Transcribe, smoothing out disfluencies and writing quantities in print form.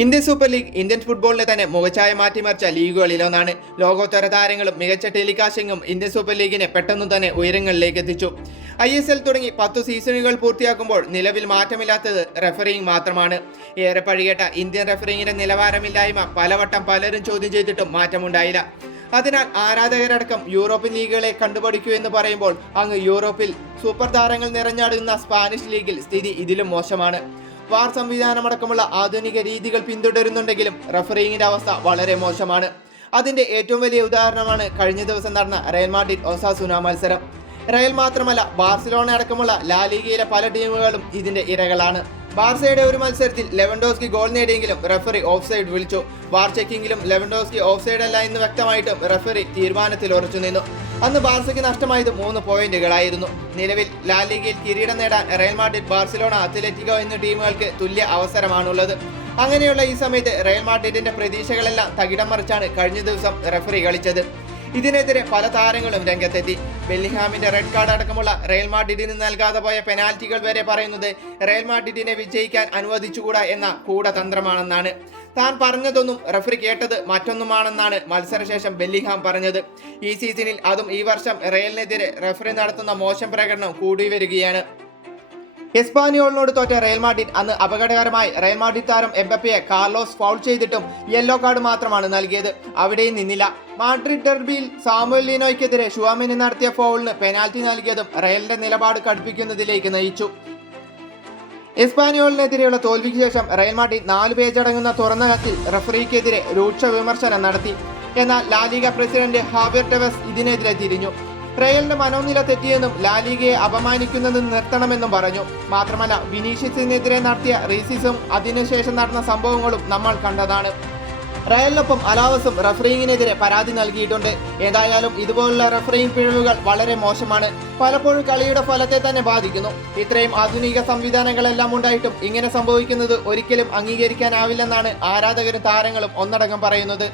Indian super league Indian ഫുട്ബോളിനെ തന്നെ മുഖച്ഛായ മാറ്റിമറിച്ച ലീഗുകളിലൊന്നാണ്. ലോകോത്തര താരങ്ങളും മികച്ച ടെലികാസ്റ്റിംഗും ഇന്ത്യൻ സൂപ്പർ ലീഗിനെ പെട്ടെന്നു തന്നെ ഉയരങ്ങളിലേക്ക് എത്തിച്ചു. ISL തുടങ്ങി 10 സീസണുകൾ പൂർത്തിയാക്കുമ്പോൾ നിലവിൽ മാറ്റമില്ലാത്തത് റെഫറിംഗ് മാത്രമാണ്. ഏറെ പഴികേട്ട ഇന്ത്യൻ റെഫറിംഗിന്റെ നിലവാരമില്ലായ്മ പലവട്ടം പലരും ചോദ്യം ചെയ്തിട്ടും മാറ്റമുണ്ടായില്ല. അതിനാൽ ആരാധകരടക്കം യൂറോപ്യൻ ലീഗുകളെ കണ്ടുപഠിക്കൂ എന്ന് പറയുമ്പോൾ അങ്ങ് യൂറോപ്പിൽ സൂപ്പർ താരങ്ങൾ നിറഞ്ഞാടുന്ന സ്പാനിഷ് ലീഗിൽ സ്ഥിതി ഇതിലും മോശമാണ്. വാർ സംവിധാനമടക്കമുള്ള ആധുനിക രീതികൾ പിന്തുടരുന്നുണ്ടെങ്കിലും റഫറിങ്ങിന്റെ അവസ്ഥ വളരെ മോശമാണ്. അതിന്റെ ഏറ്റവും വലിയ ഉദാഹരണമാണ് കഴിഞ്ഞ ദിവസം നടന്ന റയൽ മാഡ്രിഡ് ഒസാസുന മത്സരം. റയൽ മാത്രമല്ല, ബാർസലോണ അടക്കമുള്ള ലാ ലീഗയിലെ പല ടീമുകളും ഇതിന്റെ ഇരകളാണ്. ബാർസയുടെ ഒരു മത്സരത്തിൽ ലെവൻഡോസ്കി ഗോൾ നേടിയെങ്കിലും റഫറി ഓഫ് സൈഡ് വിളിച്ചു. വാർ ചെക്കിങ്ങിലും ലെവൻഡോസ്കി ഓഫ് സൈഡ് അല്ല എന്ന് വ്യക്തമായിട്ടും റഫറി തീരുമാനത്തിൽ ഉറച്ചു നിന്നു. അന്ന് ബാർസയ്ക്ക് നഷ്ടമായത് 3 പോയിന്റുകളായിരുന്നു. നിലവിൽ ലാ ലീഗയിൽ കിരീടം നേടാൻ റയൽ മാഡ്രിഡ്, ബാർസലോണ, അത്ലറ്റിക്കോ എന്നീ ടീമുകൾക്ക് തുല്യ അവസരമാണുള്ളത്. അങ്ങനെയുള്ള ഈ സമയത്ത് റയൽ മാഡ്രിഡിന്റെ പ്രതീക്ഷകളെല്ലാം തകിടം മറിച്ചാണ് കഴിഞ്ഞ ദിവസം റഫറി കളിച്ചത്. ഇതിനെതിരെ പല താരങ്ങളും രംഗത്തെത്തി. ബെല്ലിംഗ്ഹാമിന്റെ റെഡ് കാർഡ് അടക്കമുള്ള റയൽ മാഡ്രിഡിന് നൽകാതെ പോയ പെനാൽറ്റികൾ വരെ പറയുന്നത് റയൽ മാഡ്രിഡിനെ വിജയിക്കാൻ അനുവദിച്ചുകൂടാ എന്ന കൂടതന്ത്രമാണെന്നാണ്. താൻ പറഞ്ഞതൊന്നും റഫറി കേട്ടത് മറ്റൊന്നുമാണെന്നാണ് മത്സരശേഷം ബെല്ലിംഗ്ഹാം പറഞ്ഞത്. ഈ സീസണിൽ, അതും ഈ വർഷം, റയലിനെതിരെ റഫറി നടത്തുന്ന മോശം പ്രകടനം കൂടി വരികയാണ്. എസ്പാനിയോളിനോട് തോറ്റ റയൽ മാഡ്രിഡ് അന്ന് അപകടകരമായി റയൽ മാഡ്രിഡ് താരം എംബപ്പയെ കാർലോസ് ഫൗൾ ചെയ്തിട്ടും യെല്ലോ കാർഡ് മാത്രമാണ് നൽകിയത്. അവിടെയും നിന്നില്ല. മാഡ്രിഡ് ഡെർബിയിൽ സാമുവൽ ലീനോയ്ക്കെതിരെ ഷുവാമിന് നടത്തിയ ഫൗളിന് പെനാൽറ്റി നൽകിയതും റയലിന്റെ നിലപാട് കടുപ്പിക്കുന്നതിലേക്ക് നയിച്ചു. എസ്പാനിയോളിനെതിരെയുള്ള തോൽവിക്ക് ശേഷം റയൽ മാഡ്രിഡ് 4 പേജടങ്ങുന്ന തുറന്ന കത്തിൽ റഫറിക്കെതിരെ രൂക്ഷ വിമർശനം നടത്തി. എന്നാൽ ലാലിഗ പ്രസിഡന്റ് ഹാവിയർ ടെവസ് ഇതിനെതിരെ തിരിഞ്ഞു. റയലിന്റെ മനോനില തെറ്റിയെന്നും ലാലിഗയെ അപമാനിക്കുന്നത് നിർത്തണമെന്നും പറഞ്ഞു. മാത്രമല്ല, വിനീഷ്യസിനെതിരെ നടത്തിയ റേസിസും അതിനുശേഷം നടന്ന സംഭവങ്ങളും നമ്മൾ കണ്ടതാണ്. റയലിനൊപ്പം അലാവസും റഫറിങ്ങിനെതിരെ പരാതി നൽകിയിട്ടുണ്ട്. ഏതായാലും ഇതുപോലുള്ള റഫറിംഗ് പിഴവുകൾ വളരെ മോശമാണ്. പലപ്പോഴും കളിയുടെ ഫലത്തെ തന്നെ ബാധിക്കുന്നു. ഇത്രയും ആധുനിക സംവിധാനങ്ങളെല്ലാം ഉണ്ടായിട്ടും ഇങ്ങനെ സംഭവിക്കുന്നത് ഒരിക്കലും അംഗീകരിക്കാനാവില്ലെന്നാണ് ആരാധകരും താരങ്ങളും ഒന്നടങ്കം പറയുന്നത്.